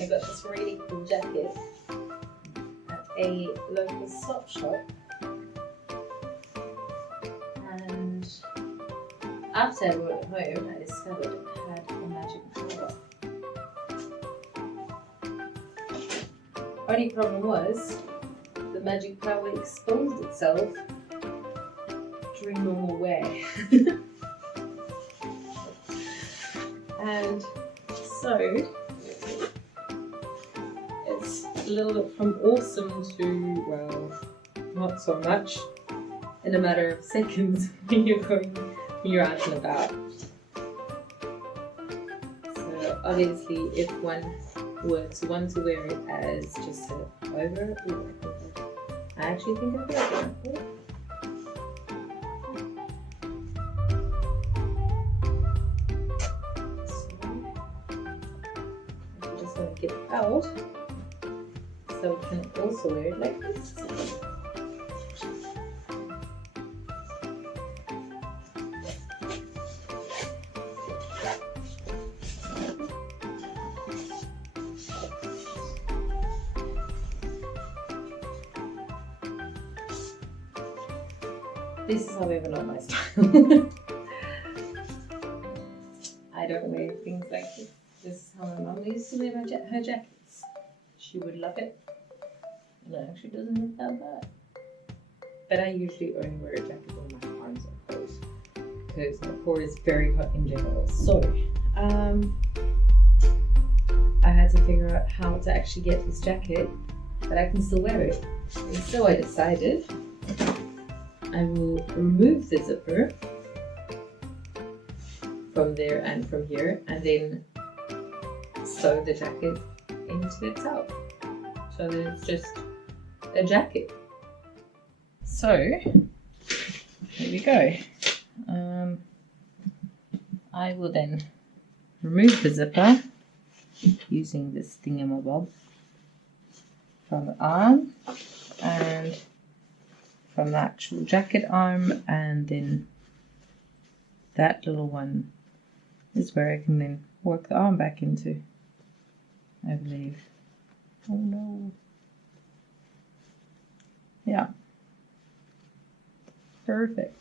I got this really cool jacket at a local slop shop, and after I brought it home, I discovered it had a magic power. Only problem was the magic power exposed itself during normal wear. And so it's a little bit from awesome to, well, not so much in a matter of seconds when you're out and about. So obviously if one were to want to wear it as just an over, I actually think I've got it. Get it out so we can also wear it like this. This is however not my style. I don't wear things like this. This is how my mum used to wear her jackets. She would love it. And it actually doesn't look that bad. But I usually only wear a jacket when my arms are closed, because my core is very hot in general. So, I had to figure out how to actually get this jacket that I can still wear it. And so I decided I will remove the zipper from there and from here, and then sew the jacket into itself so that it's just a jacket. So here we go. I will then remove the zipper using this thingamabob from the arm and from the actual jacket arm, and then that little one is where I can then work the arm back into, I believe. Oh no. Yeah. Perfect.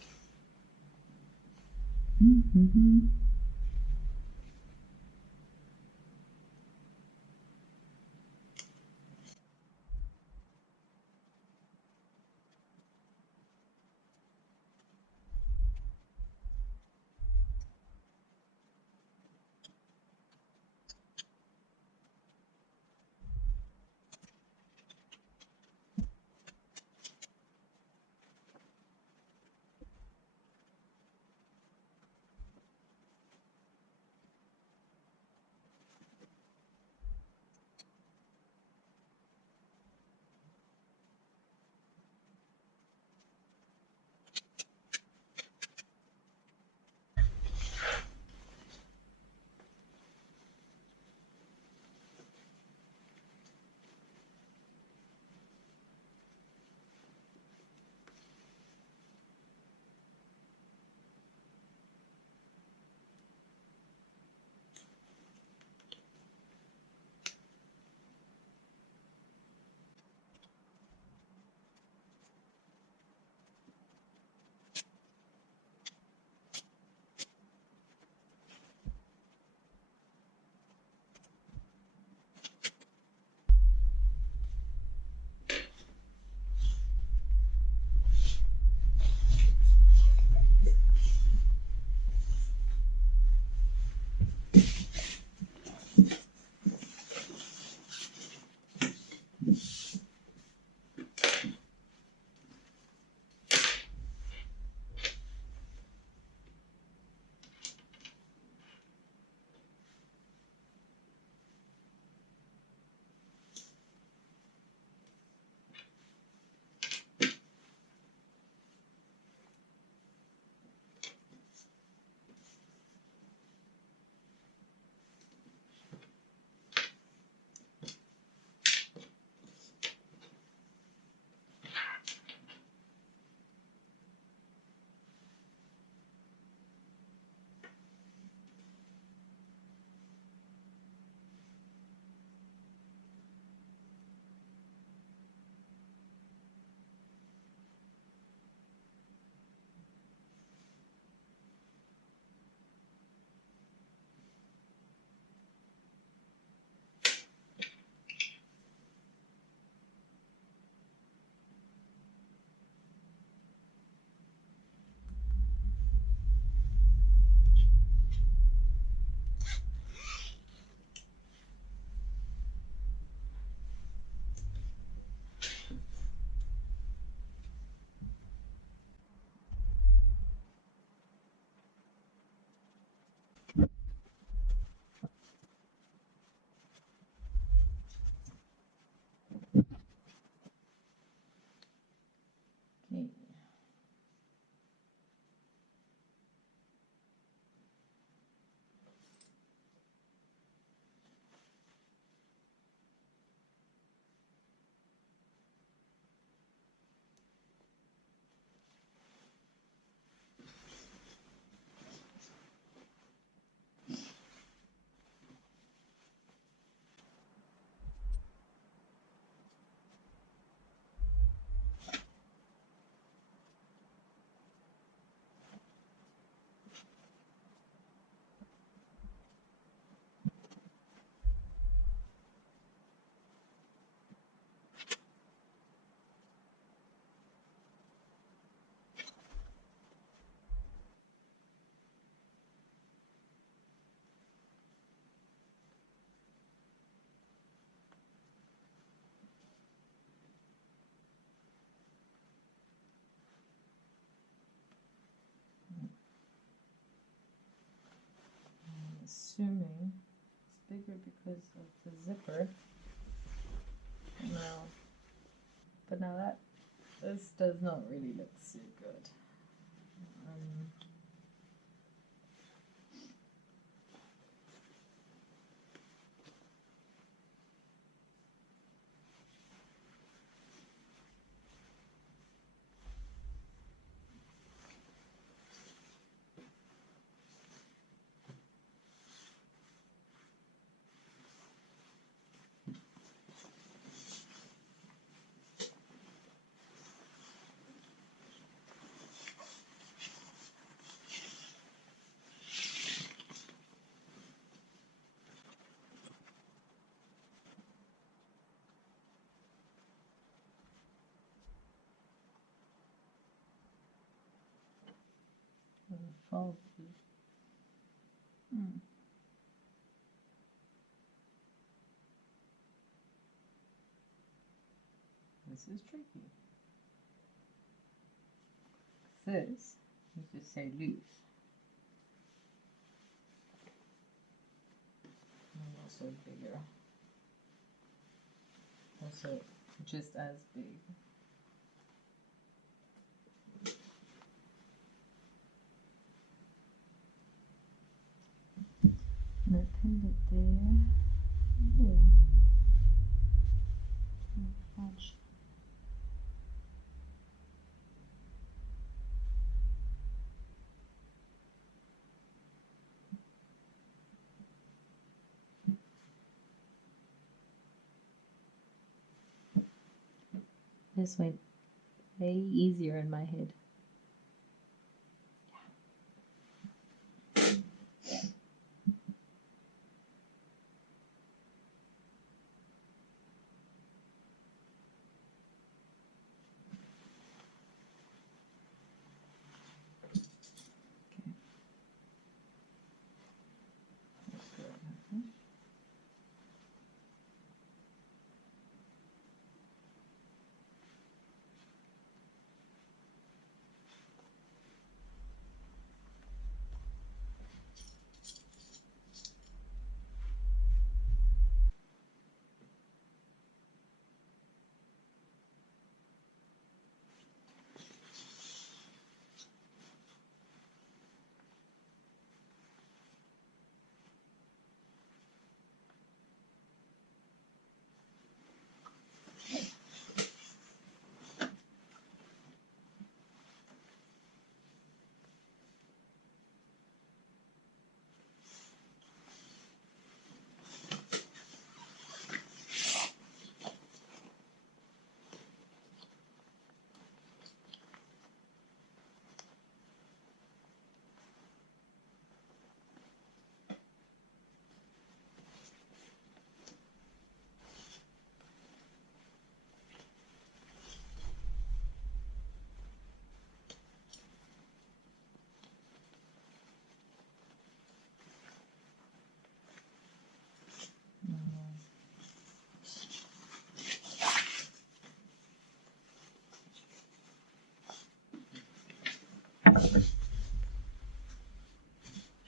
assuming it's bigger because of the zipper. No, but now this does not really look so good. Fold. This is tricky. This, you just say loose. And also bigger. Also just as big. And I pinned it there. There. Fudge. This went way easier in my head.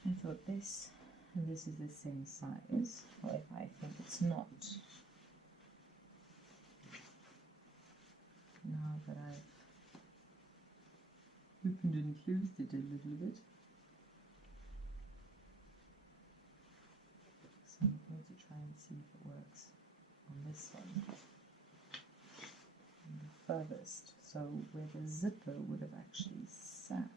I thought this and this is the same size, or if I think it's not. Now that I've opened and closed it a little bit, so I'm going to try and see if it works on this one. And the furthest, so where the zipper would have actually sat.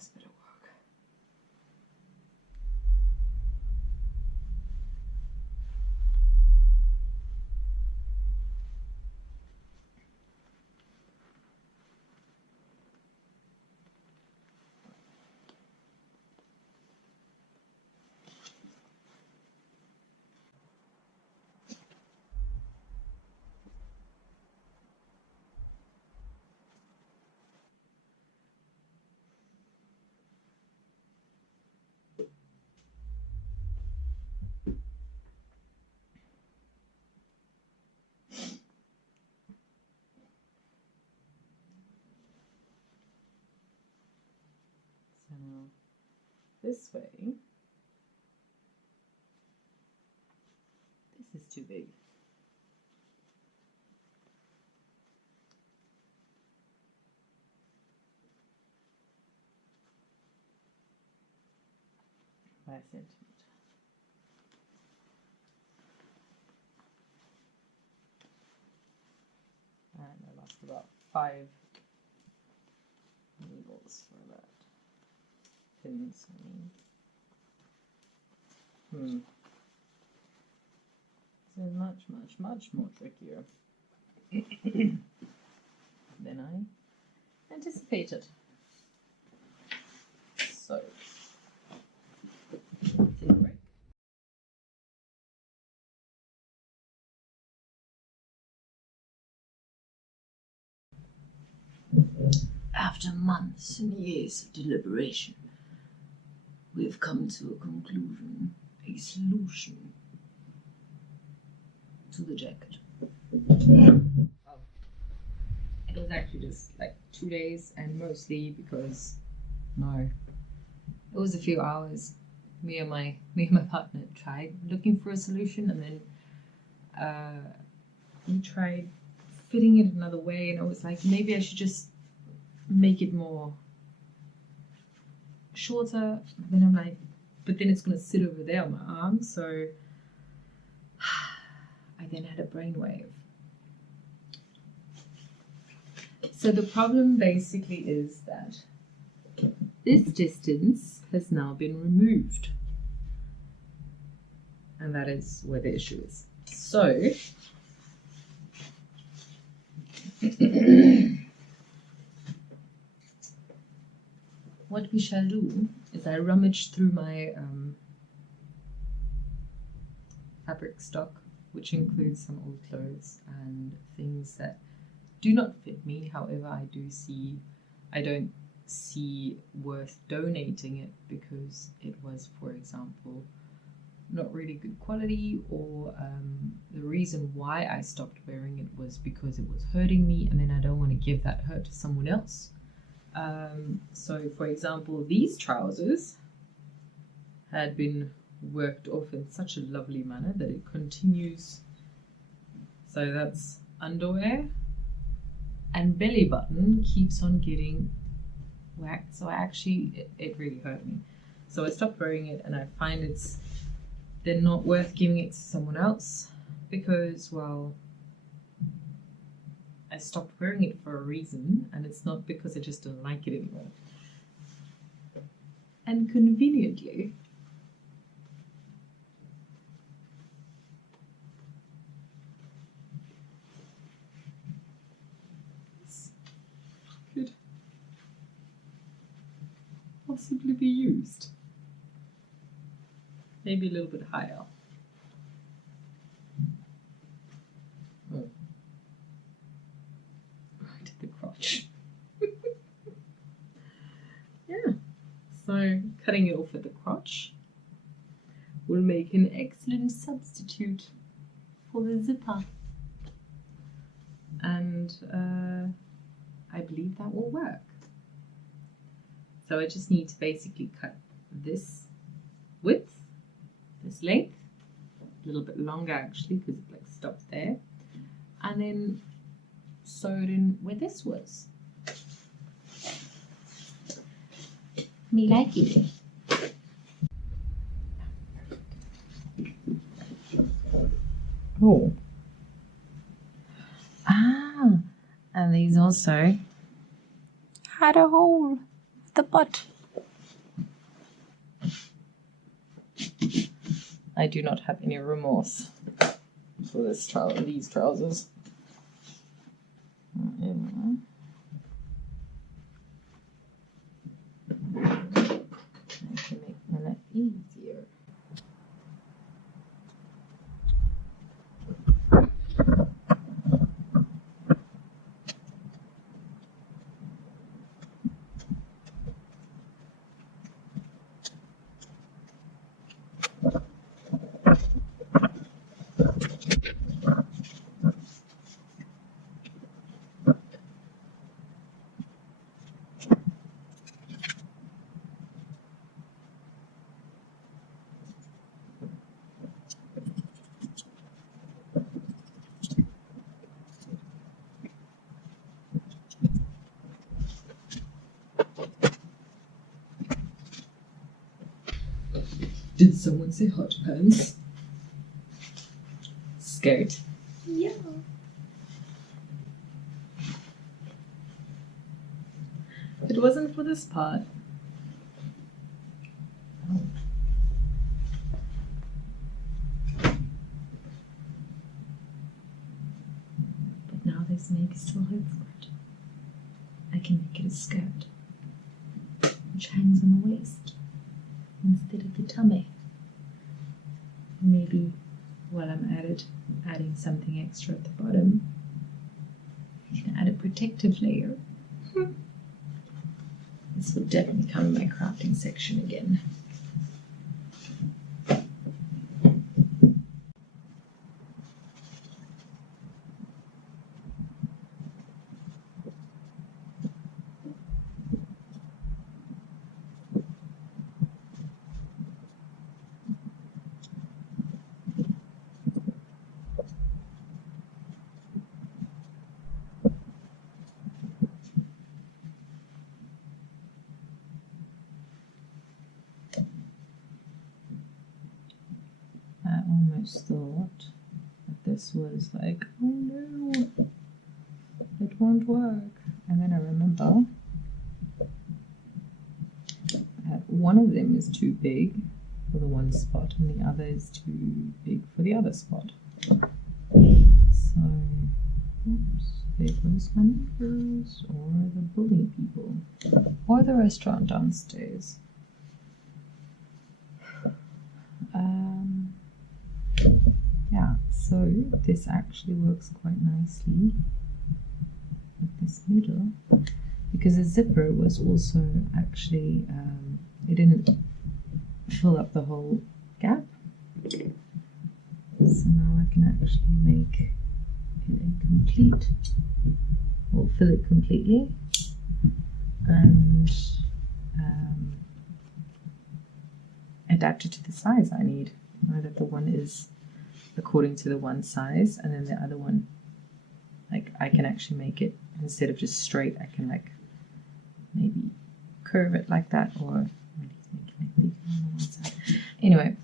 That's a bit of work. So now this way, this is too big. By a centimeter. And I lost about 5 needles for that. Pins, I mean. So much more trickier than I anticipated. So, take a break. After months and years of deliberation, we have come to a conclusion, a solution to the jacket. Oh. It was actually just like 2 days, and mostly because, no, it was a few hours. Me and my partner tried looking for a solution, and then we tried fitting it another way, and it was like, maybe I should just make it more shorter. But then I'm like, but then it's going to sit over there on my arm, so I then had a brainwave. So the problem basically is that this distance has now been removed, and that is where the issue is. So what we shall do is I rummage through my fabric stock, which includes some old clothes and things that do not fit me. However, I don't see worth donating it because it was, for example, not really good quality, or the reason why I stopped wearing it was because it was hurting me, and then I don't want to give that hurt to someone else. So for example, these trousers had been worked off in such a lovely manner that it continues. So that's underwear, and belly button keeps on getting whacked. So it really hurt me. So I stopped wearing it, and I find they're not worth giving it to someone else because, well, I stopped wearing it for a reason, and it's not because I just don't like it anymore. And conveniently, this could possibly be used. Maybe a little bit higher. Oh. Right at the crotch. Yeah. So cutting it off at the crotch will make an excellent substitute for the zipper. And I believe that will work. So I just need to basically cut this width, this length, a little bit longer actually because it like stopped there, and then sew it in where this was. Me like it. Oh. Ah, and these also had a hole at the butt. I do not have any remorse for these trousers. Anyway. I can make my life easier. Did someone say hot pants? Skirt. Yeah. If it wasn't for this part. But now this makes still hope for it. I can make it a skirt, which hangs on the waist instead of the tummy. Maybe while I'm at it, adding something extra at the bottom, you can add a protective layer. This will definitely come in my crafting section again. I almost thought that this was like, oh no, it won't work. And then I remember that one of them is too big for the one spot and the other is too big for the other spot. So, oops, there goes my neighbors, or the bully people, or the restaurant downstairs. Yeah, so this actually works quite nicely with this middle, because the zipper was also actually, it didn't fill up the whole gap. So now I can actually make it a complete, or fill it completely, and adapt it to the size I need. Know that the one is according to the one size, and then the other one, like, I can actually make it, instead of just straight, I can like maybe curve it like that, or maybe make it bigger on the one side. Anyway,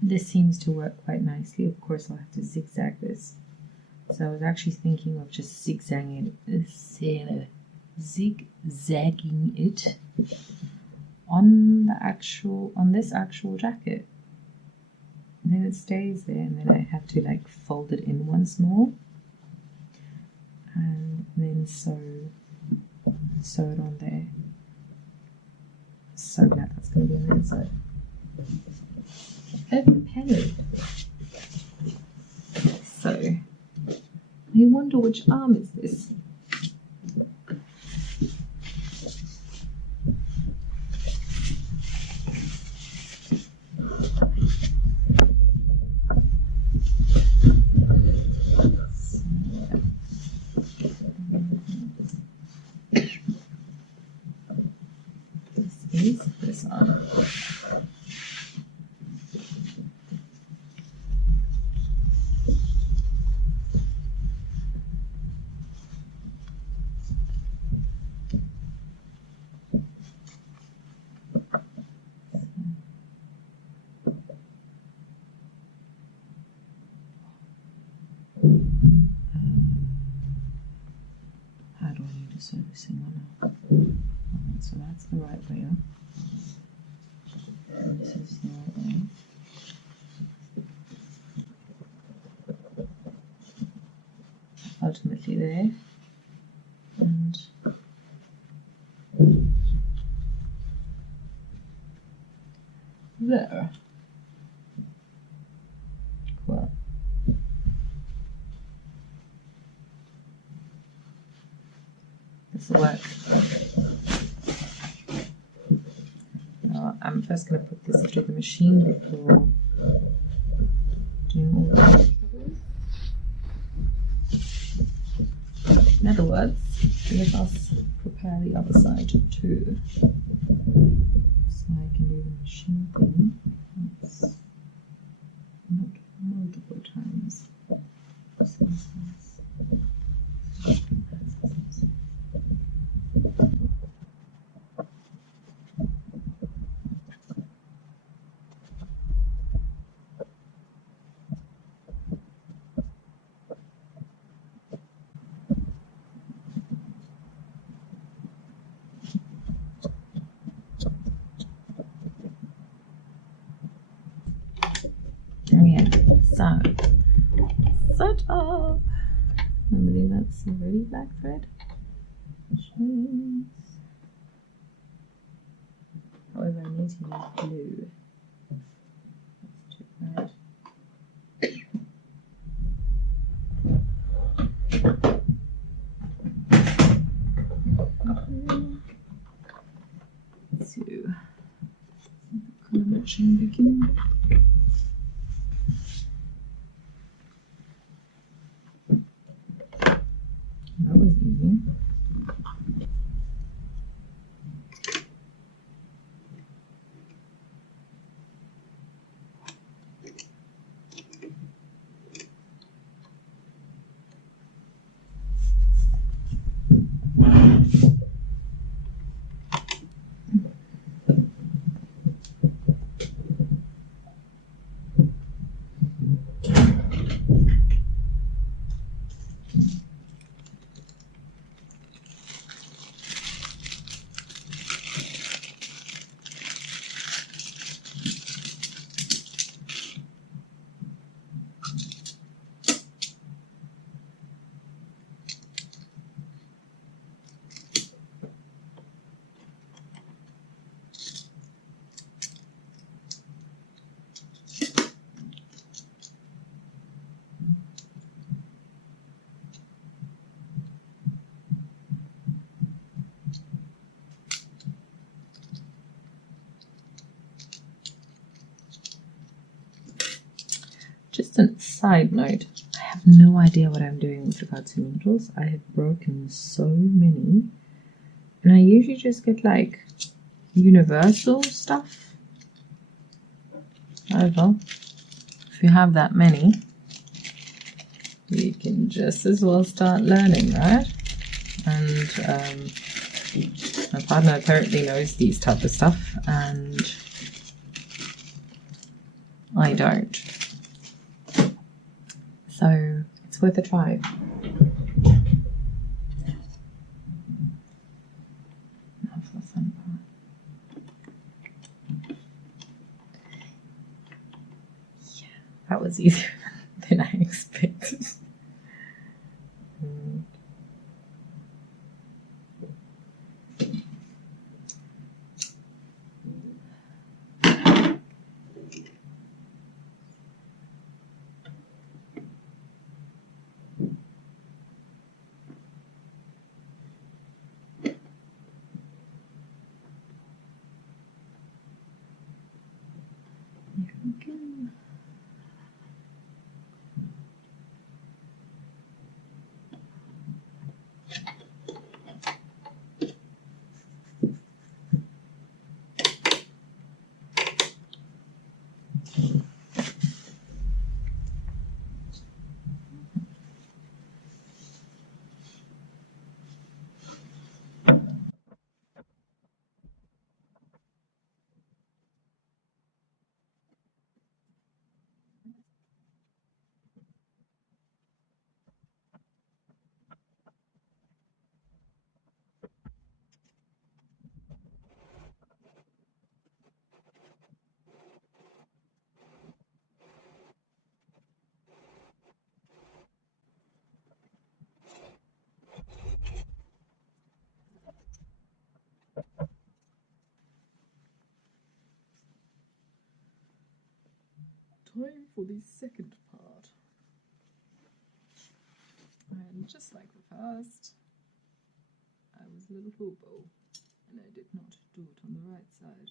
this seems to work quite nicely. Of course I'll have to zigzag this, so I was actually thinking of just zigzagging it on this actual jacket. And then it stays there, and then I have to like fold it in once more and then sew it on there. So glad that's going to be on the inside. A penny. So you wonder which arm is this? This arm. How do I need to sew this thing on now? So that's the right way up. This is the right one. Ultimately there, and there. Cool. This will work. Now, I'm first going to put this through the machine before doing all that. In other words, let us prepare the other side too. So I can do the machine thing once, not multiple times. Okay, so set up. I believe that's already black thread. Chains. However, I need to use blue. That's too bad. So, colour matching begin. That was easy. Just a side note, I have no idea what I'm doing with regard to needles. I have broken so many, and I usually just get like universal stuff. However, if you have that many, you can just as well start learning, right? And my partner apparently knows these type of stuff, and I don't. So it's worth a try. Now for the fun part. Yeah, that was easier than I expected. time for the second part. And just like the first, I was a little hobo and I did not do it on the right side.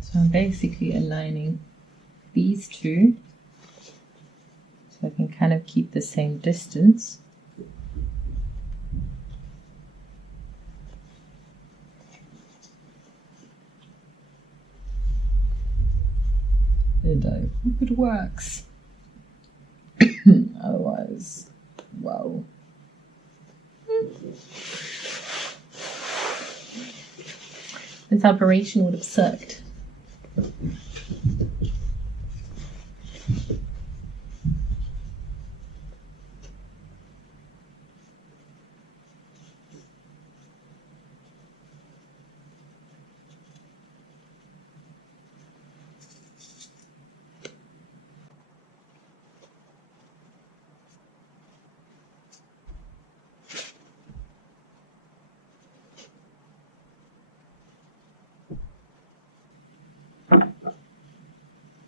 So I'm basically aligning these two so I can kind of keep the same distance. And I hope it works. Otherwise, wow. This operation would have sucked.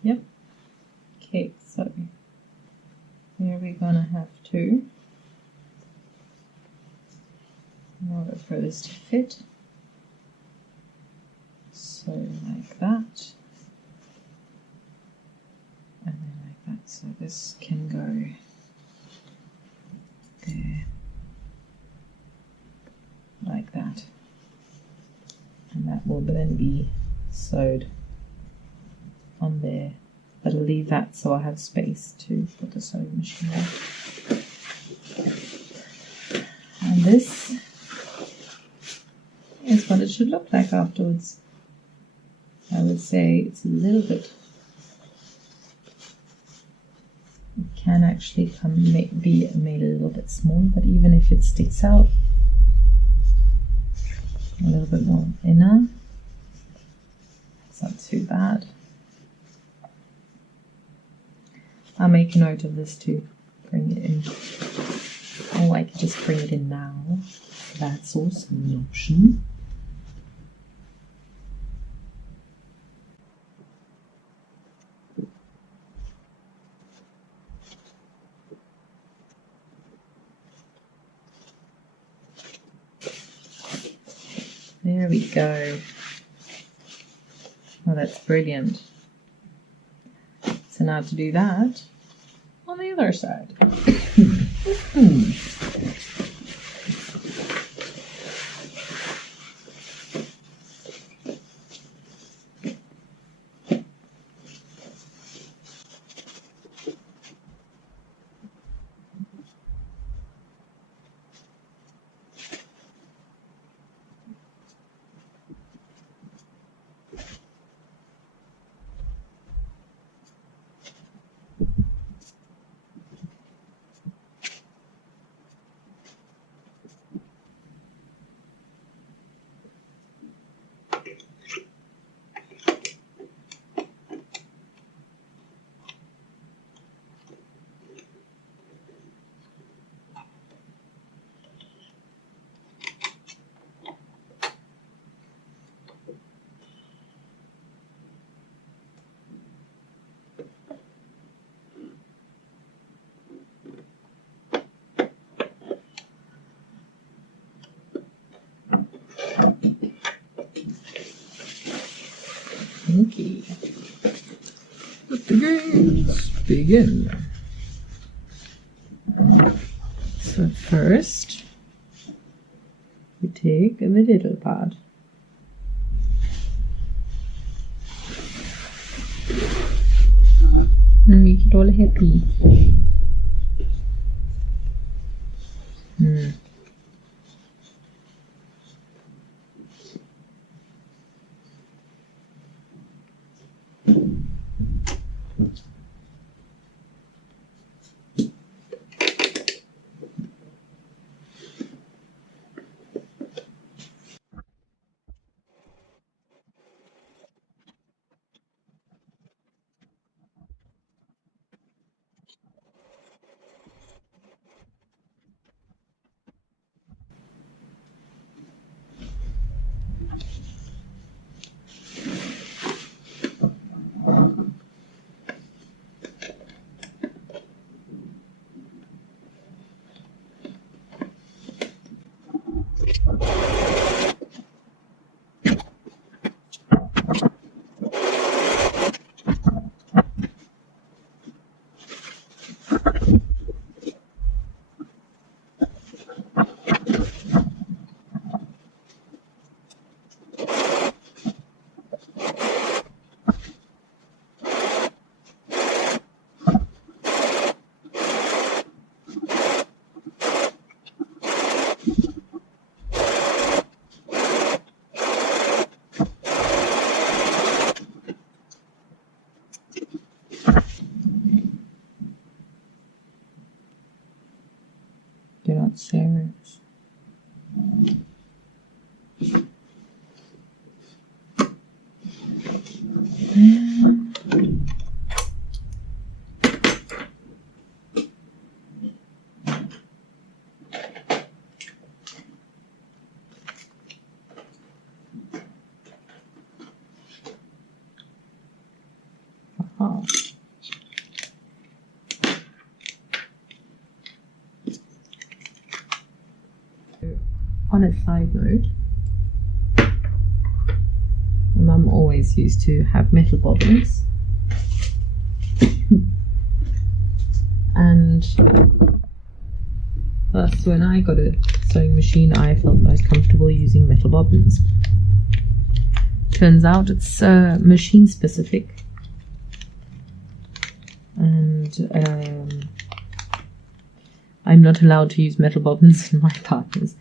Yep. Okay, so here we're gonna have to, in order for this to fit, so like that, and then like that. So this can go there, like that, and that will then be sewed on there. But I'll leave that so I have space to put the sewing machine on. And this is what it should look like afterwards. I would say it's a little bit, it can actually be made a little bit small, but even if it sticks out a little bit more inner, it's not too bad. I'll make a note of this to bring it in. Or I can just bring it in now. That's also an option. There we go. Oh, that's brilliant. So now to do that on the other side. Let's begin. So first, we take the little part. And make it all happy. Do not serious. Aha. On a side note, my mum always used to have metal bobbins, and thus when I got a sewing machine I felt most comfortable using metal bobbins. Turns out it's machine specific, and I'm not allowed to use metal bobbins in my partner's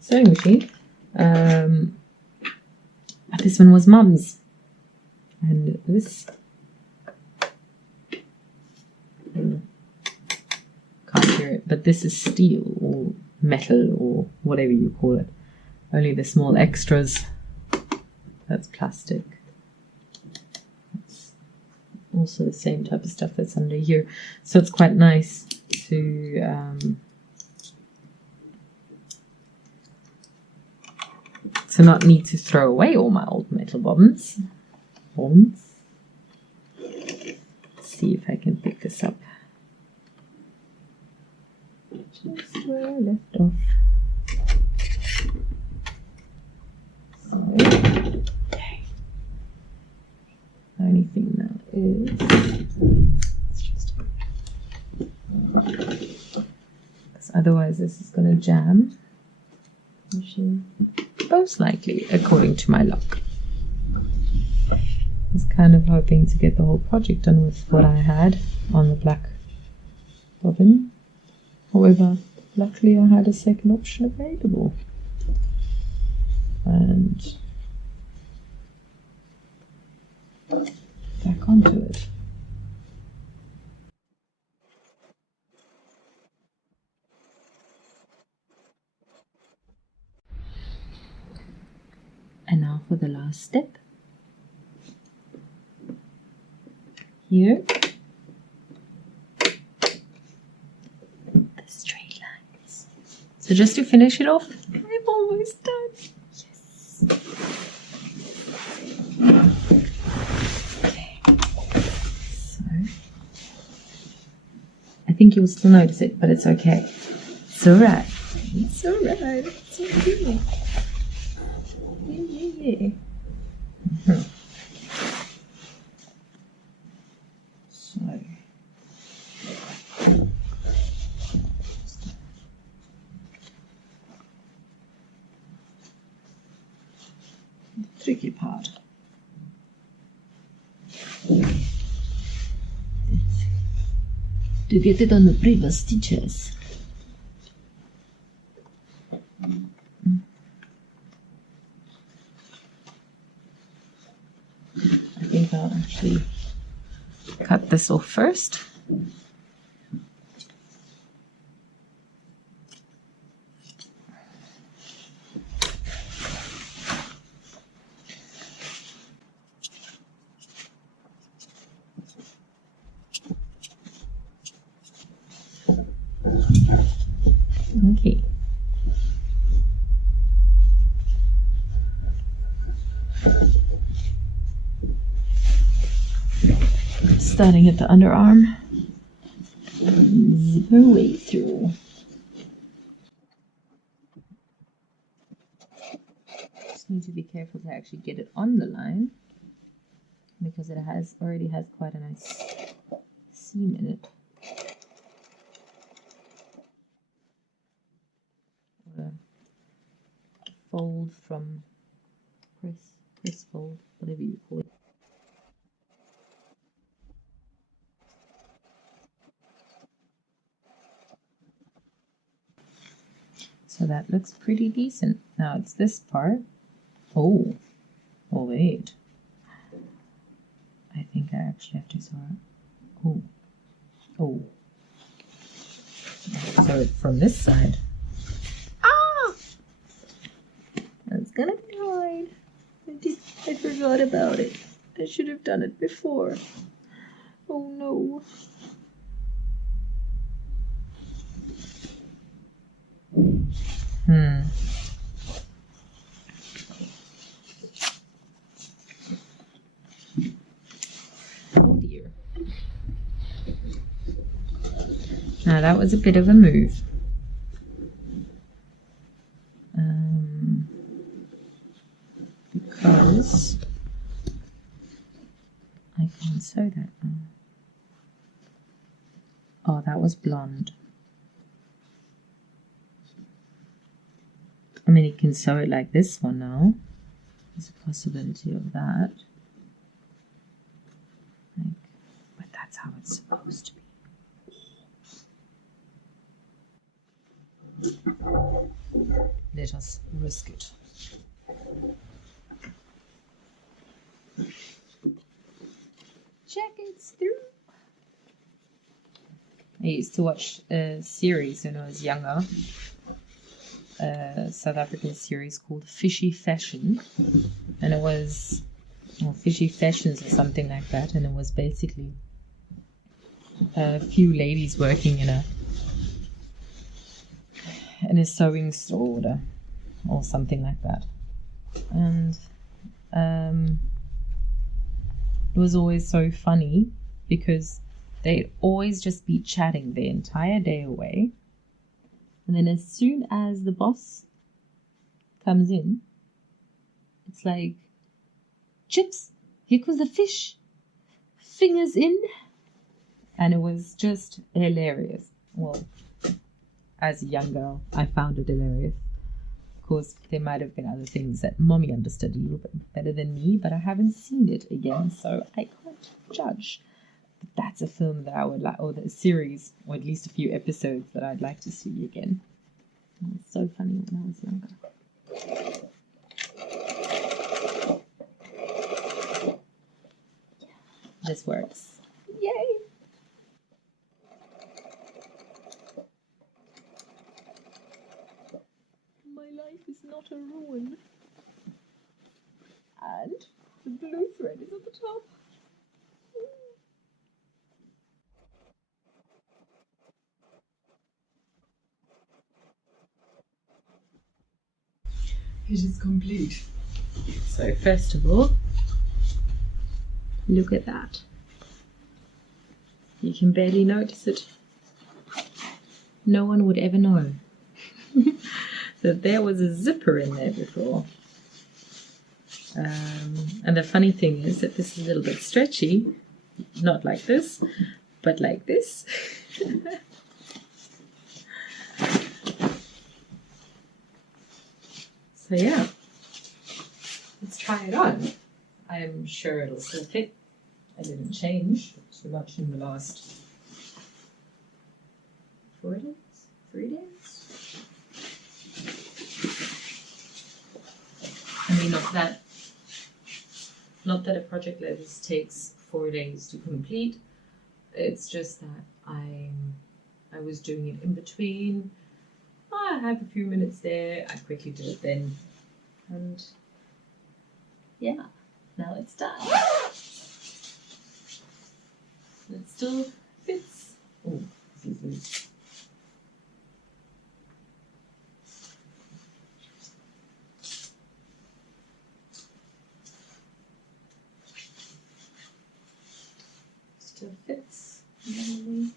sewing machine. But this one was mum's, and this can't hear it, but this is steel or metal or whatever you call it. Only the small extras, that's plastic. It's also the same type of stuff that's under here, so it's quite nice to not need to throw away all my old metal bobbins. Let's see if I can pick this up just where I left off. So, okay. The only thing now is, because otherwise this is going to jam. Most likely, according to my luck. I was kind of hoping to get the whole project done with what I had on the black bobbin. However, luckily I had a second option available. And back onto it. And now for the last step. Here, the straight lines. So just to finish it off, I'm almost done. Yes. Okay. So, I think you'll still notice it, but it's okay. It's alright. It's alright. It's okay. Yeah. So tricky part. To get it on the previous stitches. I think I'll actually cut this off first. Okay. Starting at the underarm, zip our way through. Just need to be careful to actually get it on the line because it already has quite a nice seam in it. Or a fold from press fold, whatever you call it. So that looks pretty decent. Now it's this part. Oh wait. I think I actually have to sew it. Oh. Sew it from this side. Ah! That's gonna be hard. I forgot about it. I should have done it before. Oh no. Oh dear. Now that was a bit of a move. Because I can't sew that now. Oh, that was blonde. I mean, you can sew it like this one now. There's a possibility of that. But that's how it's supposed to be. Let us risk it. Check it's through. I used to watch a series when I was younger. South African series called Fishy Fashion, and it was Fishy Fashions or something like that, and it was basically a few ladies working in a sewing store or something like that, and it was always so funny because they'd always just be chatting the entire day away. And then as soon as the boss comes in, it's like, Chips, here comes the fish. Fingers in. And it was just hilarious. Well, as a young girl, I found it hilarious. Of course, there might have been other things that Mommy understood a little bit better than me, but I haven't seen it again, so I can't judge. That's a film that I would like, or the series, or at least a few episodes that I'd like to see again. It was so funny when I was younger. This works. Yay! My life is not a ruin. And the blue thread is at the top. It is complete. So first of all, look at that. You can barely notice it. No one would ever know that there was a zipper in there before. And the funny thing is that this is a little bit stretchy, not like this, but like this. So yeah, let's try it on. one. I'm sure it'll still fit. I didn't change too much in the last 4 days, 3 days. I mean, not that a project like this takes 4 days to complete. It's just that I was doing it in between. I have a few minutes there. I quickly do it then, and yeah, now it's done. It still fits. Oh, this is loose. Still fits normally.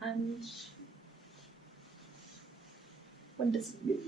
And when does it move?